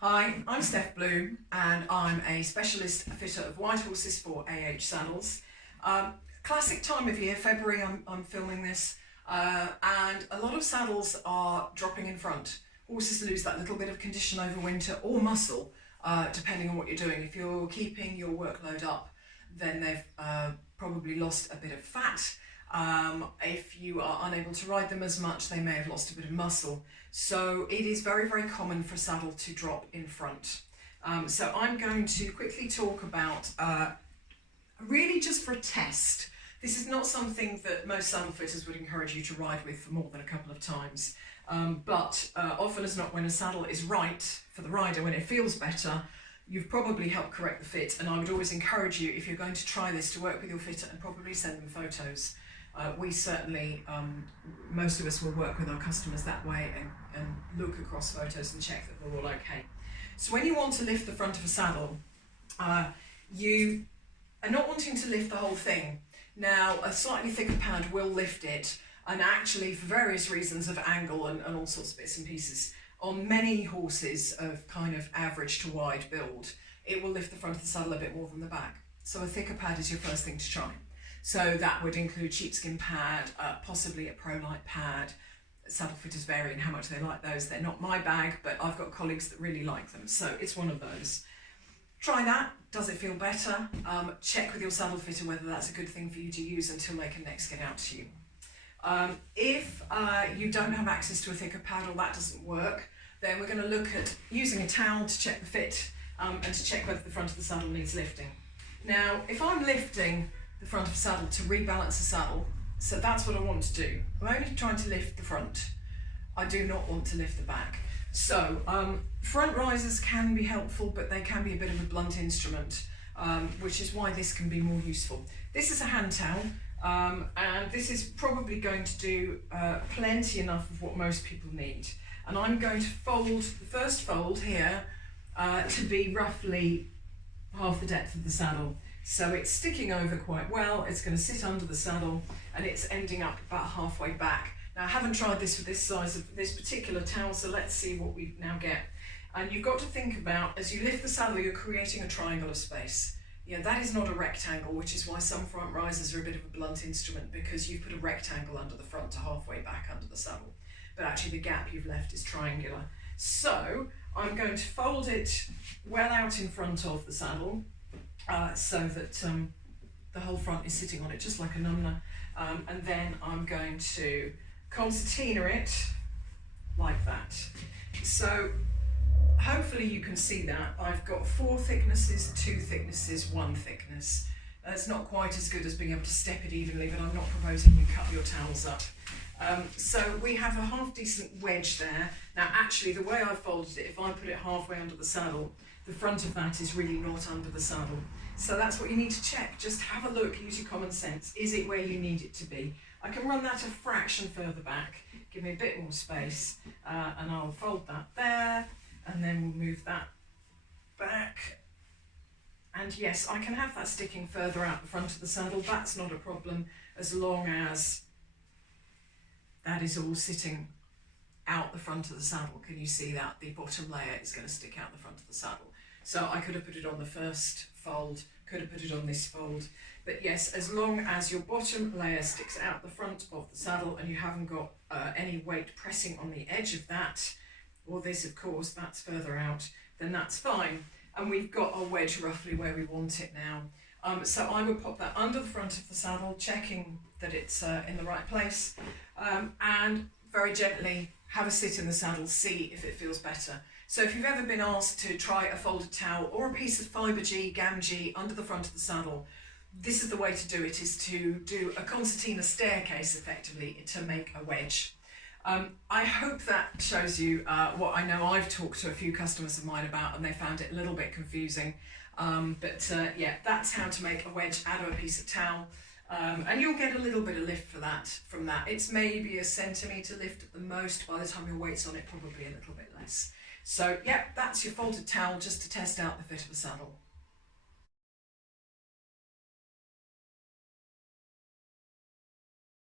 Hi, I'm Steph Bloom and I'm a specialist fitter of white horses for saddles. Classic time of year, February, I'm filming this, and a lot of saddles are dropping in front. Horses lose that little bit of condition over winter or muscle, depending on what you're doing. If you're keeping your workload up, then they've probably lost a bit of fat. If you are unable to ride them as much, they may have lost a bit of muscle. So it is very, very common for a saddle to drop in front. So I'm going to quickly talk about, really just for a test. This is not something that most saddle fitters would encourage you to ride with for more than a couple of times. But often as not, when a saddle is right for the rider, when it feels better, you've probably helped correct the fit. And I would always encourage you, if you're going to try this, to work with your fitter and probably send them photos. We certainly, most of us will work with our customers that way and look across photos and check that they're all okay. So when you want to lift the front of a saddle, you are not wanting to lift the whole thing. Now, a slightly thicker pad will lift it, and actually for various reasons of angle and all sorts of bits and pieces, on many horses of kind of average to wide build, it will lift the front of the saddle a bit more than the back. So a thicker pad is your first thing to try. So that would include sheepskin pad, possibly a pro-light pad. Saddle fitters vary in how much they like those. They're not my bag, but I've got colleagues that really like them, so it's one of those. Try that. Does it feel better? Check with your saddle fitter whether that's a good thing for you to use until they can next get out to you. If you don't have access to a thicker pad or that doesn't work, then we're going to look at using a towel to check the fit and to check whether the front of the saddle needs lifting. Now, if I'm lifting the front of the saddle to rebalance the saddle, so that's what I want to do. I'm only trying to lift the front. I do not want to lift the back. So front risers can be helpful, but they can be a bit of a blunt instrument, which is why this can be more useful. This is a hand towel, and this is probably going to do plenty enough of what most people need. And I'm going to fold the first fold here to be roughly half the depth of the saddle. So it's sticking over quite well, it's going to sit under the saddle, and it's ending up about halfway back. Now, I haven't tried this with this size of this particular towel, so let's see what we now get. And you've got to think about, as you lift the saddle, you're creating a triangle of space. Yeah, that is not a rectangle, which is why some front risers are a bit of a blunt instrument, because you've put a rectangle under the front to halfway back under the saddle. But actually the gap you've left is triangular. So I'm going to fold it well out in front of the saddle, so that the whole front is sitting on it just like a numna, and then I'm going to concertina it like that. So hopefully you can see that I've got 4 thicknesses, 2 thicknesses, 1 thickness. It's not quite as good as being able to step it evenly, but I'm not proposing you cut your towels up. So we have a half decent wedge there. Now actually the way I've folded it, if I put it halfway under the saddle, the front of that is really not under the saddle. So that's what you need to check. Just have a look, use your common sense. Is it where you need it to be? I can run that a fraction further back, give me a bit more space, and I'll fold that there, and then we'll move that back. And yes, I can have that sticking further out the front of the saddle. That's not a problem, as long as that is all sitting out the front of the saddle. Can you see that? The bottom layer is going to stick out the front of the saddle. So I could have put it on the first fold, could have put it on this fold. But yes, as long as your bottom layer sticks out the front of the saddle and you haven't got any weight pressing on the edge of that, or this of course, that's further out, then that's fine. And we've got our wedge roughly where we want it now. So I would pop that under the front of the saddle, checking that it's in the right place, and very gently have a sit in the saddle, see if it feels better. So if you've ever been asked to try a folded towel or a piece of fibre-gee, gamgee under the front of the saddle, this is the way to do it, is to do a concertina staircase effectively to make a wedge. I hope that shows you what I know I've talked to a few customers of mine about, and they found it a little bit confusing. Yeah, that's how to make a wedge out of a piece of towel. And you'll get a little bit of lift for that from that. It's maybe a centimetre lift at the most. By the time your weight's on it, probably a little bit less. So yeah, that's your folded towel just to test out the fit of the saddle.